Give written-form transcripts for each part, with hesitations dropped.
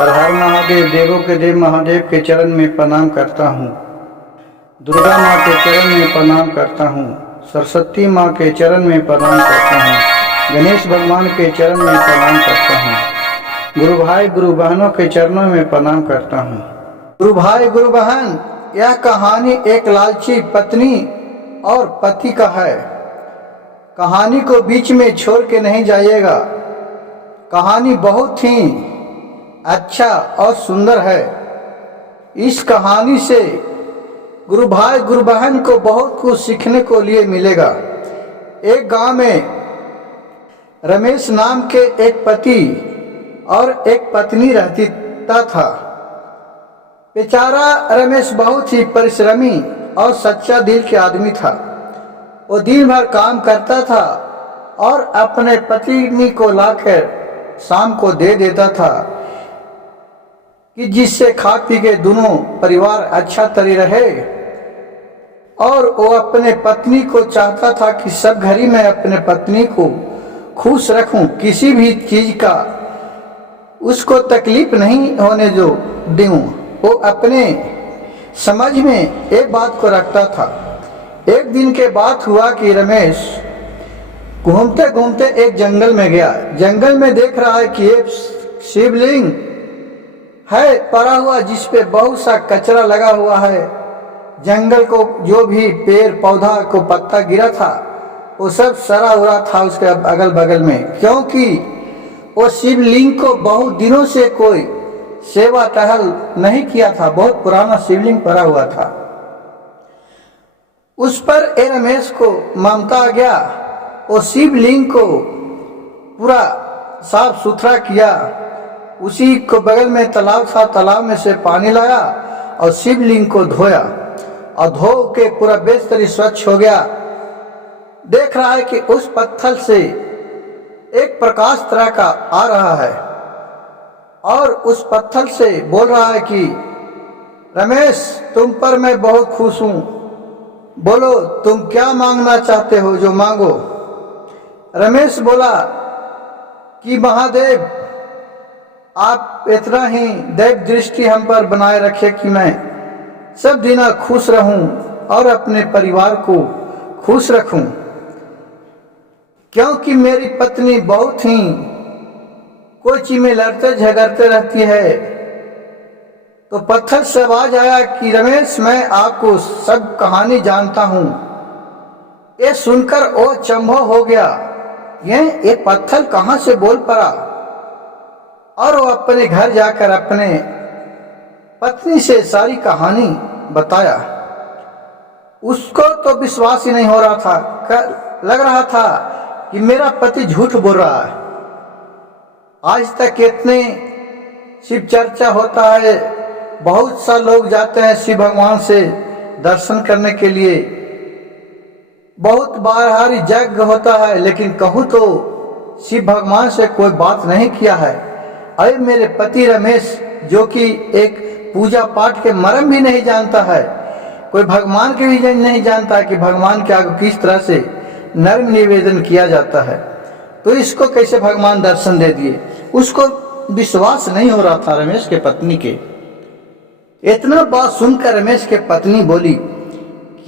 हर हर महादेव, देवों के देव महादेव के चरण में प्रणाम करता हूँ। दुर्गा माँ के चरण में प्रणाम करता हूँ। सरस्वती माँ के चरण में प्रणाम करता हूँ। गणेश भगवान के चरण में प्रणाम करता हूँ। गुरु भाई गुरु बहनों के चरणों में प्रणाम करता हूँ। गुरु भाई गुरु बहन, यह कहानी एक लालची पत्नी और पति का है। कहानी को बीच में छोड़ के नहीं जाइएगा। कहानी बहुत ही अच्छा और सुंदर है। इस कहानी से गुरु भाई गुरु बहन को बहुत कुछ सीखने को लिए मिलेगा। एक गांव में रमेश नाम के एक पति और एक पत्नी रहता था। बेचारा रमेश बहुत ही परिश्रमी और सच्चा दिल के आदमी था। वो दिन भर काम करता था और अपने पत्नी को लाकर शाम को दे देता था कि जिससे खा पी के दोनों परिवार अच्छा तरी रहे। और वो अपने पत्नी को चाहता था कि सब घड़ी में अपने पत्नी को खुश रखूं, किसी भी चीज का उसको तकलीफ नहीं होने जो दूं। वो अपने समझ में एक बात को रखता था। एक दिन के बात हुआ कि रमेश घूमते घूमते एक जंगल में गया। जंगल में देख रहा है कि एक शिवलिंग है पड़ा हुआ, जिस पे बहुत सा कचरा लगा हुआ है। जंगल को जो भी पेड़ पौधा को पत्ता गिरा था वो सब सड़ा हुआ था उसके अगल बगल में, क्योंकि वो शिवलिंग को बहुत दिनों से कोई सेवा टहल नहीं किया था। बहुत पुराना शिवलिंग पड़ा हुआ था। उस पर ए रमेश को ममता आ गया। वो शिवलिंग को पूरा साफ सुथरा किया। उसी को बगल में तालाब था, तालाब में से पानी लाया और शिवलिंग को धोया और धो के पूरा बेस्तरी स्वच्छ हो गया। देख रहा है कि उस पत्थर से एक प्रकाश तरह का आ रहा है और उस पत्थर से बोल रहा है कि रमेश, तुम पर मैं बहुत खुश हूं। बोलो तुम क्या मांगना चाहते हो, जो मांगो। रमेश बोला कि महादेव, आप इतना ही दैव दृष्टि हम पर बनाए रखे कि मैं सब दिन खुश रहूं और अपने परिवार को खुश रखूं, क्योंकि मेरी पत्नी बहुत ही कोई चीज में लड़ते झगड़ते रहती है। तो पत्थर से आवाज आया कि रमेश, मैं आपको सब कहानी जानता हूं। ये सुनकर वो चंभव हो गया, ये पत्थर कहां से बोल पड़ा। और वो अपने घर जाकर अपने पत्नी से सारी कहानी बताया। उसको तो विश्वास ही नहीं हो रहा था। लग रहा था कि मेरा पति झूठ बोल रहा है। आज तक कितने शिव चर्चा होता है, बहुत सा लोग जाते हैं शिव भगवान से दर्शन करने के लिए, बहुत बाहरी यज्ञ होता है, लेकिन कहूँ तो शिव भगवान से कोई बात नहीं किया है। अरे मेरे पति रमेश, जो कि एक पूजा पाठ के मर्म भी नहीं जानता है, कोई भगवान के भी नहीं जानता कि भगवान के आगे किस तरह से नर्म निवेदन किया जाता है, तो इसको कैसे भगवान दर्शन दे दिए। उसको विश्वास नहीं हो रहा था रमेश के पत्नी के। इतना बात सुनकर रमेश के पत्नी बोली,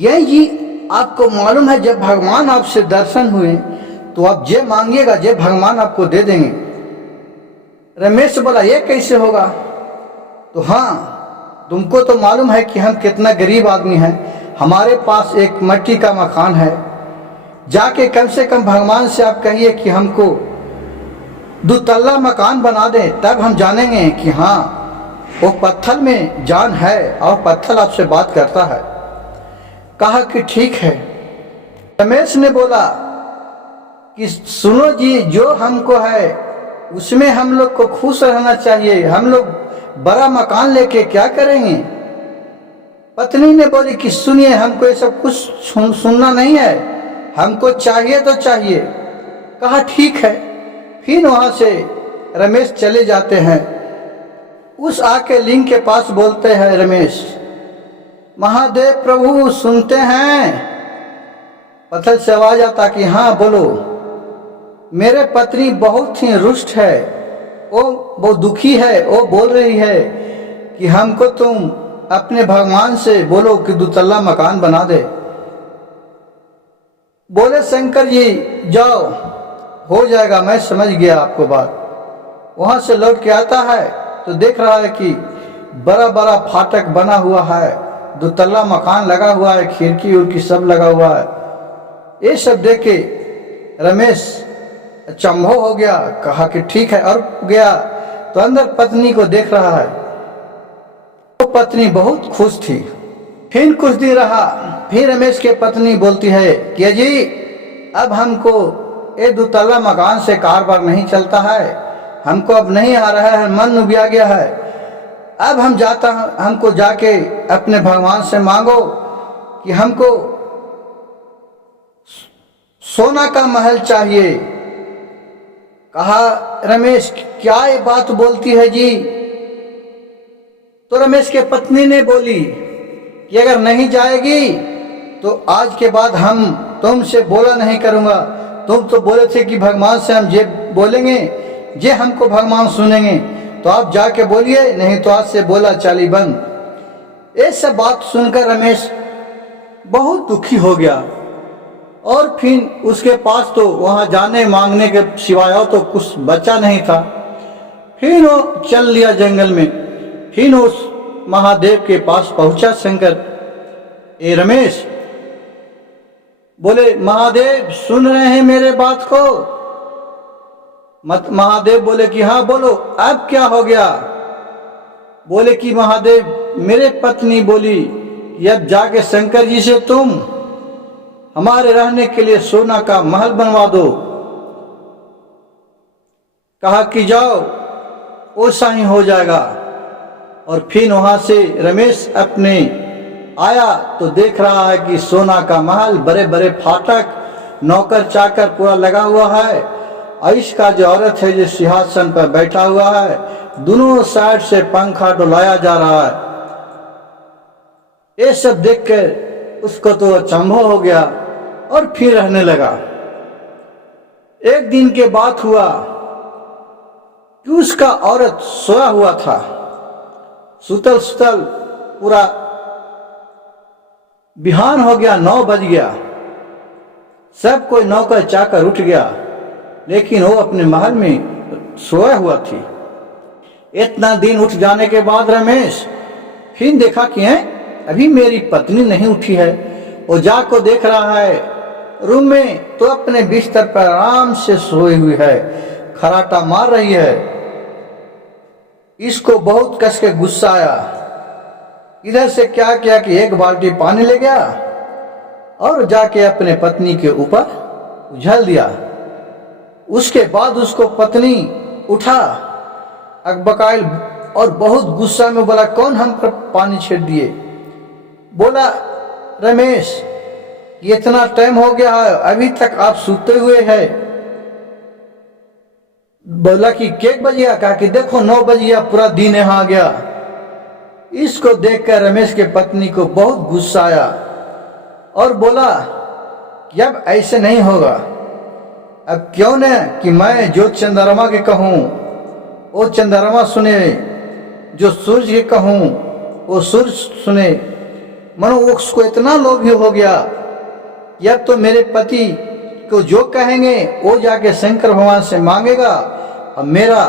ये आपको मालूम है जब भगवान आपसे दर्शन हुए तो आप जे मांगिएगा जे भगवान आपको दे देंगे। रमेश बोला, ये कैसे होगा। तो हाँ, तुमको तो मालूम है कि हम कितना गरीब आदमी हैं। हमारे पास एक मिट्टी का मकान है। जाके कम से कम भगवान से आप कहिए कि हमको 2 तल्ला मकान बना दे, तब हम जानेंगे कि हाँ वो पत्थर में जान है और पत्थर आपसे बात करता है। कहा कि ठीक है। रमेश ने बोला कि सुनो जी, जो हमको है उसमें हम लोग को खुश रहना चाहिए। हम लोग बड़ा मकान लेके क्या करेंगे। पत्नी ने बोली कि सुनिए, हमको ये सब कुछ सुनना नहीं है, हमको चाहिए तो चाहिए। कहा ठीक है। फिर वहां से रमेश चले जाते हैं। उस आके लिंग के पास बोलते हैं रमेश, महादेव प्रभु सुनते हैं। पत्थर से आवाज आता कि हाँ बोलो। मेरे पत्नी बहुत ही रुष्ट है, वो दुखी है, वो बोल रही है कि हमको तुम अपने भगवान से बोलो कि दुतल्ला मकान बना दे। बोले शंकर जी जाओ, हो जाएगा, मैं समझ गया आपको बात। वहां से लौट के आता है तो देख रहा है कि बड़ा बड़ा फाटक बना हुआ है, दुतल्ला मकान लगा हुआ है, खिड़की उड़की सब लगा हुआ है। ये सब देख के रमेश अचंभव हो गया, कहा कि ठीक है। और गया तो अंदर पत्नी को देख रहा है। वो पत्नी बहुत खुश थी। फिर कुछ दिन रहा, फिर रमेश के पत्नी बोलती है कि जी अब हमको ये दुतल्ला मकान से कारोबार नहीं चलता है, हमको अब नहीं आ रहा है, मन उबिया गया है। अब हमको जाके अपने भगवान से मांगो कि हमको सोना का महल चाहिए। कहा रमेश क्या ये बात बोलती है जी? तो रमेश के पत्नी ने बोली कि अगर नहीं जाएगी तो आज के बाद हम तुमसे बोला नहीं करूंगा। तुम तो बोले थे कि भगवान से हम जे बोलेंगे जे हमको भगवान सुनेंगे, तो आप जाके बोलिए, नहीं तो आज से बोला चाली बंद। ये सब बात सुनकर रमेश बहुत दुखी हो गया। और फिर उसके पास तो वहां जाने मांगने के सिवाय और तो कुछ बचा नहीं था। फिर वो चल लिया जंगल में। फिर उस महादेव के पास पहुंचा शंकर। ए रमेश, बोले महादेव सुन रहे हैं मेरे बात को? महादेव बोले कि हाँ बोलो, अब क्या हो गया? बोले कि महादेव मेरे पत्नी बोली कि अब जाके शंकर जी से तुम हमारे रहने के लिए सोना का महल बनवा दो। कहा कि जाओ, वैसा ही हो जाएगा। और फिर वहां से रमेश अपने आया तो देख रहा है कि सोना का महल, बड़े बड़े फाटक, नौकर चाकर पूरा लगा हुआ है। और इसका जो औरत है जो सिंहासन पर बैठा हुआ है, दोनों साइड से पंखा डुलाया जा रहा है। ये सब देखकर उसको तो अचंभव हो गया और फिर रहने लगा। एक दिन के बात हुआ कि उसका औरत सोया हुआ था, सुतल सुतल पूरा बिहान हो गया, 9 बज गया। सब कोई नौकर चाकर उठ गया, लेकिन वो अपने महल में सोया हुआ थी। इतना दिन उठ जाने के बाद रमेश फिर देखा कि अभी मेरी पत्नी नहीं उठी है। वो जाको देख रहा है रूम में तो अपने बिस्तर पर आराम से सोई हुई है, खराटा मार रही है। इसको बहुत कस के गुस्सा आया। इधर से क्या किया कि एक बाल्टी पानी ले गया और जाके अपने पत्नी के ऊपर उछल दिया। उसके बाद उसको पत्नी उठा अकबकाइल और बहुत गुस्सा में बोला कौन हम पर पानी छीट दिए? बोला रमेश इतना टाइम हो गया है, अभी तक आप सोते हुए हैं। बोला कि केक बज गया? कहा कि देखो 9 बज गया, पूरा दिन यहाँ आ गया। इसको देखकर रमेश के पत्नी को बहुत गुस्सा आया और बोला कि अब ऐसे नहीं होगा। अब क्यों न कि मैं जो चंद्रमा के कहूँ वो चंद्रमा सुने, जो सूरज के कहूँ वो सूरज सुने। मनो उसको इतना लोभी हो गया कि अब तो मेरे पति को जो कहेंगे वो जाके शंकर भगवान से मांगेगा और मेरा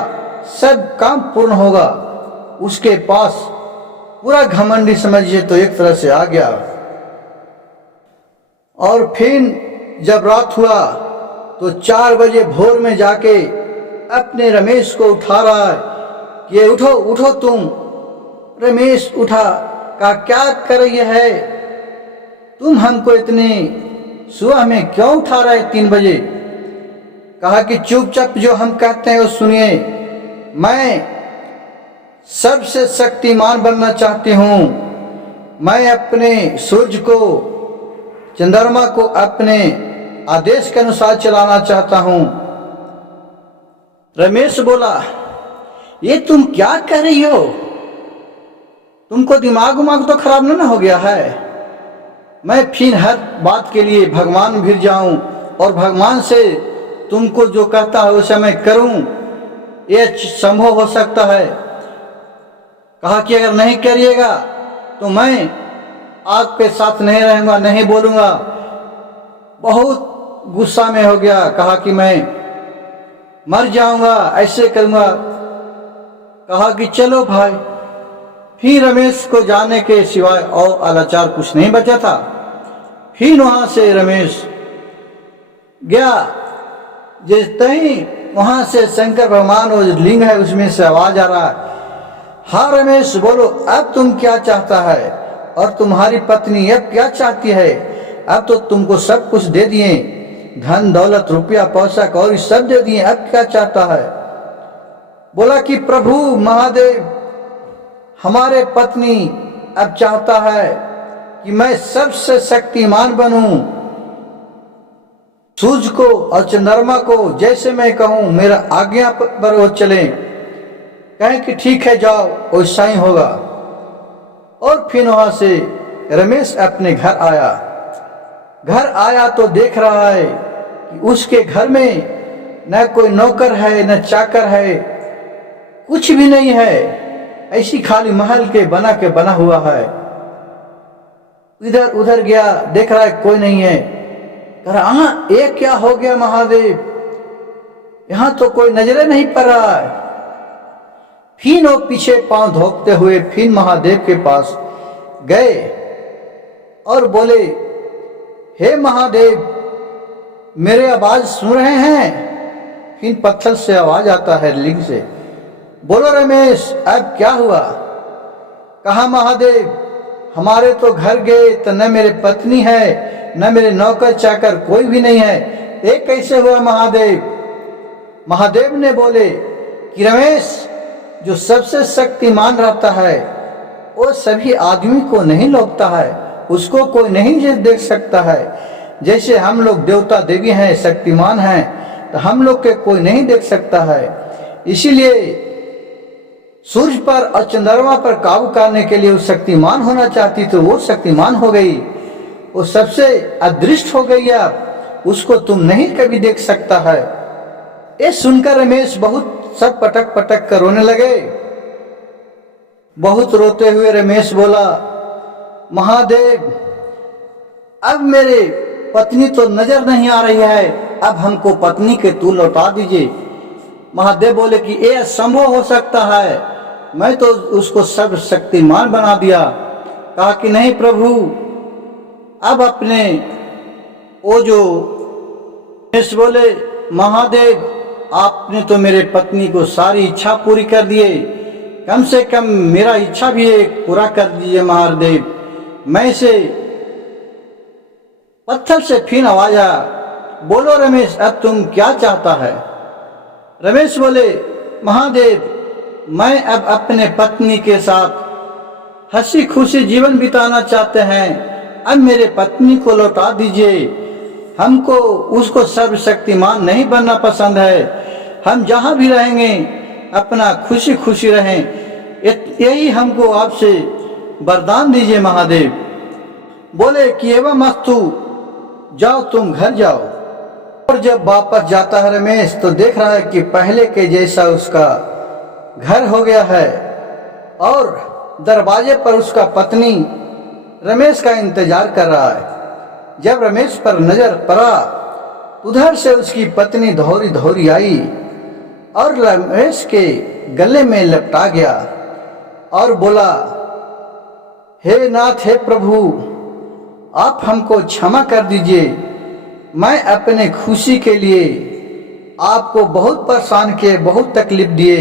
सब काम पूर्ण होगा। उसके पास पूरा घमंडी समझिए तो एक तरह से आ गया। और फिर जब रात हुआ तो 4 बजे भोर में जाके अपने रमेश को उठा रहा है कि ये उठो उठो तुम। रमेश उठा, कहा क्या कर रही है तुम? हमको इतने सुबह में क्यों उठा रहे 3 बजे? कहा कि चुपचाप जो हम कहते हैं वो सुनिए। मैं सबसे शक्तिमान बनना चाहती हूँ। मैं अपने सूरज को, चंद्रमा को अपने आदेश के अनुसार चलाना चाहता हूँ। रमेश बोला ये तुम क्या कह रही हो? तुमको दिमाग तो खराब ना हो गया है? मैं फिर हर बात के लिए भगवान भिड़ जाऊं और भगवान से तुमको जो कहता है वैसा मैं करूं? ये संभव हो सकता है। कहा कि अगर नहीं करिएगा तो मैं आपके साथ नहीं रहूंगा, नहीं बोलूंगा। बहुत गुस्सा में हो गया, कहा कि मैं मर जाऊंगा, ऐसे करूंगा। कहा कि चलो भाई। फिर रमेश को जाने के सिवाय और अलाचार कुछ नहीं बचा था। फिर वहां से रमेश गया। जैसे ही वहां से शंकर भगवान वो लिंग है उसमें से आवाज आ रहा है, हाँ रमेश बोलो, अब तुम क्या चाहता है और तुम्हारी पत्नी अब क्या चाहती है? अब तो तुमको सब कुछ दे दिए, धन दौलत रुपया पैसा कौड़ी सब दे दिए, अब क्या चाहता है? बोला कि प्रभु महादेव, हमारे पत्नी अब चाहता है कि मैं सबसे शक्तिमान बनूं, सूरज को और चंद्रमा को जैसे मैं कहूं मेरा आज्ञा पर वो चले। कहें कि ठीक है जाओ, वैसा ही होगा। और फिर वहां से रमेश अपने घर आया। घर आया तो देख रहा है कि उसके घर में न कोई नौकर है न चाकर है, कुछ भी नहीं है, ऐसी खाली महल के बना हुआ है। इधर उधर गया, देख रहा है कोई नहीं है। कह रहा हाँ ये क्या हो गया महादेव, यहां तो कोई नजरे नहीं पड़ रहा है। फिर वो पीछे पांव धोखते हुए फिर महादेव के पास गए और बोले, हे महादेव, मेरे आवाज सुन रहे हैं? फिर पत्थर से आवाज आता है, लिंग से, बोलो रमेश अब क्या हुआ? कहा महादेव, हमारे तो घर गए तो न मेरे पत्नी है न मेरे नौकर चाकर कोई भी नहीं है, ये कैसे हुआ महादेव? महादेव ने बोले कि रमेश, जो सबसे शक्तिमान रहता है वो सभी आदमी को नहीं लौटता है, उसको कोई नहीं देख सकता है। जैसे हम लोग देवता देवी हैं, शक्तिमान हैं, तो हम लोग के कोई नहीं देख सकता है। इसीलिए सूर्य पर और चंद्रमा पर काबू करने के लिए वो शक्तिमान होना चाहती, तो वो शक्तिमान हो गई, वो सबसे अदृष्ट हो गई। अब उसको तुम नहीं कभी देख सकता है। ये सुनकर रमेश बहुत सब पटक पटक कर रोने लगे। बहुत रोते हुए रमेश बोला, महादेव, अब मेरे पत्नी तो नजर नहीं आ रही है, अब हमको पत्नी के तू लौटा दीजिए। महादेव बोले कि ये असंभव हो सकता है, मैं तो उसको सब शक्तिमान बना दिया। कहा कि नहीं प्रभु, अब अपने वो जो रमेश बोले, महादेव आपने तो मेरे पत्नी को सारी इच्छा पूरी कर दिए, कम से कम मेरा इच्छा भी एक पूरा कर दीजिए महादेव। मैं से पत्थर से फिर आवाज आया, बोलो रमेश अब तुम क्या चाहता है? रमेश बोले, महादेव, मैं अब अपने पत्नी के साथ हंसी खुशी जीवन बिताना चाहते हैं, अब मेरे पत्नी को लौटा दीजिए। हमको उसको सर्वशक्तिमान नहीं बनना पसंद है, हम जहां भी रहेंगे अपना खुशी खुशी रहें, यही हमको आपसे वरदान दीजिए महादेव। बोले कि एवं अस्तु, जाओ तुम घर जाओ। और जब वापस जाता है रमेश तो देख रहा है कि पहले के जैसा उसका घर हो गया है और दरवाजे पर उसका पत्नी रमेश का इंतजार कर रहा है। जब रमेश पर नजर पड़ा उधर से उसकी पत्नी धौरी धौरी आई और रमेश के गले में लपटा गया और बोला, हे नाथ, हे प्रभु, आप हमको क्षमा कर दीजिए, मैं अपने खुशी के लिए आपको बहुत परेशान किए, बहुत तकलीफ दिए,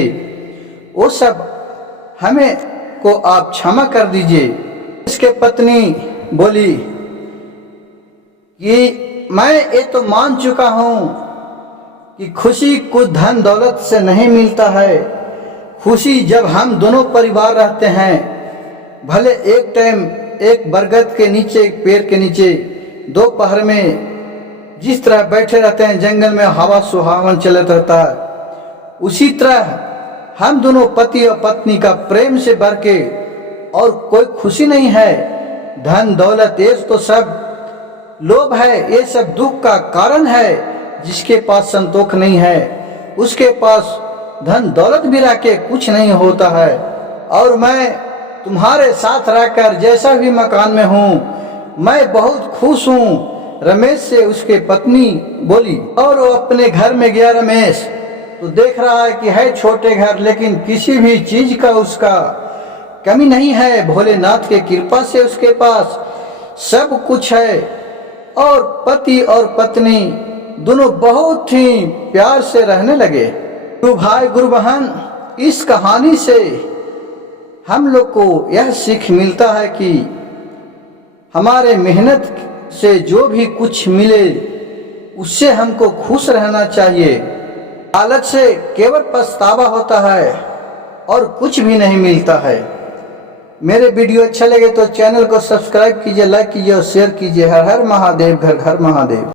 वो सब हमें को आप क्षमा कर दीजिए। इसके पत्नी बोली कि मैं ये तो मान चुका हूं कि खुशी कुछ धन दौलत से नहीं मिलता है। खुशी जब हम दोनों परिवार रहते हैं, भले एक टाइम एक बरगद के नीचे, एक पेड़ के नीचे दोपहर में जिस तरह बैठे रहते हैं, जंगल में हवा सुहावन चलत रहता है, उसी तरह हम दोनों पति और पत्नी का प्रेम से भर के और कोई खुशी नहीं है। धन दौलत ये तो सब लोभ है, ये सब दुख का कारण है। जिसके पास संतोष नहीं है उसके पास धन दौलत भी रह के कुछ नहीं होता है। और मैं तुम्हारे साथ रहकर जैसा भी मकान में हूँ मैं बहुत खुश हूँ। रमेश से उसके पत्नी बोली। और वो अपने घर में गया। रमेश तो देख रहा है कि है छोटे घर, लेकिन किसी भी चीज का उसका कमी नहीं है। भोलेनाथ के कृपा से उसके पास सब कुछ है। और पति और पत्नी दोनों बहुत ही प्यार से रहने लगे। गुरु भाई गुरु बहन, इस कहानी से हम लोग को यह सीख मिलता है कि हमारे मेहनत से जो भी कुछ मिले उससे हमको खुश रहना चाहिए। लालच से केवल पछतावा होता है और कुछ भी नहीं मिलता है। मेरे वीडियो अच्छा लगे तो चैनल को सब्सक्राइब कीजिए, लाइक कीजिए और शेयर कीजिए। हर हर महादेव, घर घर महादेव।